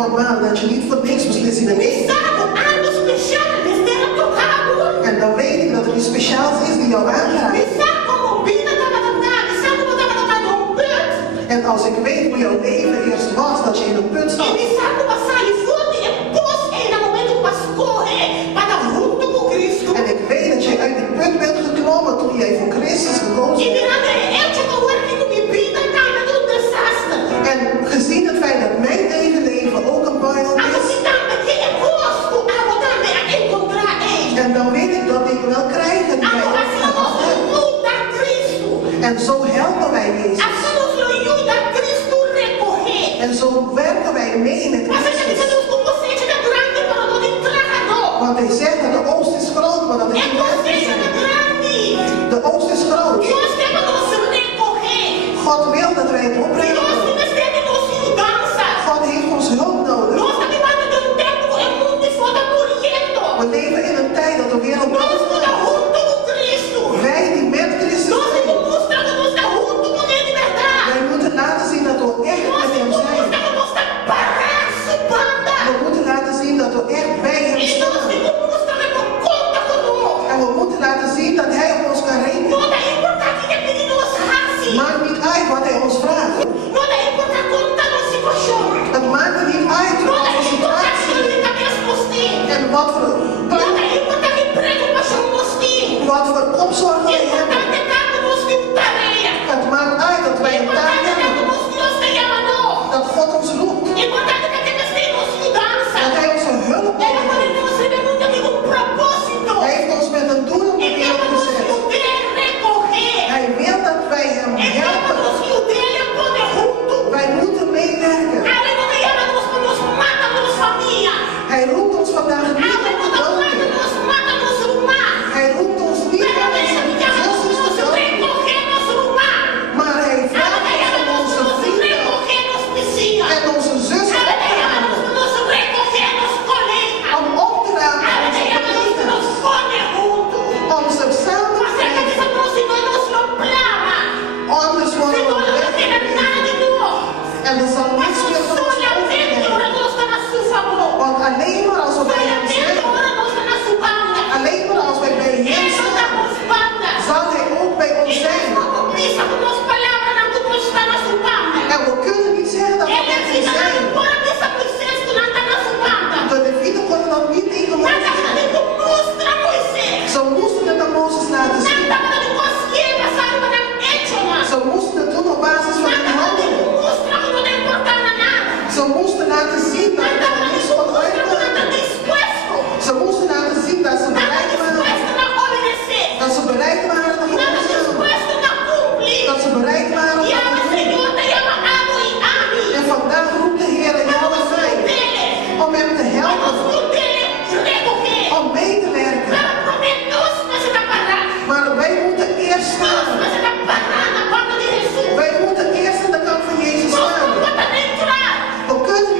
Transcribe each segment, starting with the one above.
normaal dat je niet voor niks beslist in de leven. En dan weet ik dat er iets speciaals is die jou aangaat. En als ik weet hoe jouw leven eerst was, dat je in een put zat. En ik weet dat jij uit die put bent geklommen toen jij voor Christus gekozen bent. En gezien het feit dat mijn eigen leven ook een puinhoop is. En dan weet ik dat ik wel krijgen die wij ook en zo helpen wij Jezus. En zo werken wij mee met Christus. Want hij zegt dat de oogst is groot, maar dat het niet is. De oogst is groot. God wil dat wij het opbrengen. God heeft ons hulp nodig. We leven in een tijd dat de wereld dood is. Wij die met Christus zijn. Wij moeten laten zien dat we echt met hem zijn. We moeten laten zien dat we echt bij hem staan. En we moeten laten zien dat hij op ons kan rekenen. Maakt niet uit wat hij ons vraagt. Het maakt niet uit wat voor situatie en wat voor opzorg wij hebben. Het maakt uit dat wij een taak hebben. Dat God ons roept. Dat hij onze hulp heeft. Hij heeft ons met een doel op de wereld gezet. Hij wil dat wij hem helpen. Wij moeten meewerken. Hij roept ons vandaag niet om te doden. Hij roept ons niet om onze zusters te doden. Maar hij vraagt ons om onze vrienden en onze zussen op te halen. Om op te raken aan onze collega's. Om ze samen te brengen. Anders worden we weggegeven. En er zal niets meer van ons overblijven. Want alleen maar als we bij hem zijn, alleen maar als wij bij hem staan, zal hij ook bij ons zijn. En we kunnen niet zeggen dat we met hem zijn. De Levieten konden dat niet tegen ons zeggen. Ze moesten het aan Mozes laten zien. Ze moesten het doen op basis van hun handen. Ze moesten laten zien dat het niet zo uitkwam. Ze moesten laten zien dat ze bereid waren. Dat ze bereid waren om te gaan. Dat ze bereid waren om te doen. En vandaag roept de Heer jou en mij om hem te helpen. Om mee te werken. Maar wij moeten eerst staan. Wij moeten eerst aan de kant van Jezus staan. We kunnen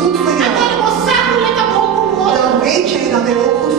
goed voor jou, Agora você acolhe a boca com o outro. dan weet jij dat hij ook goed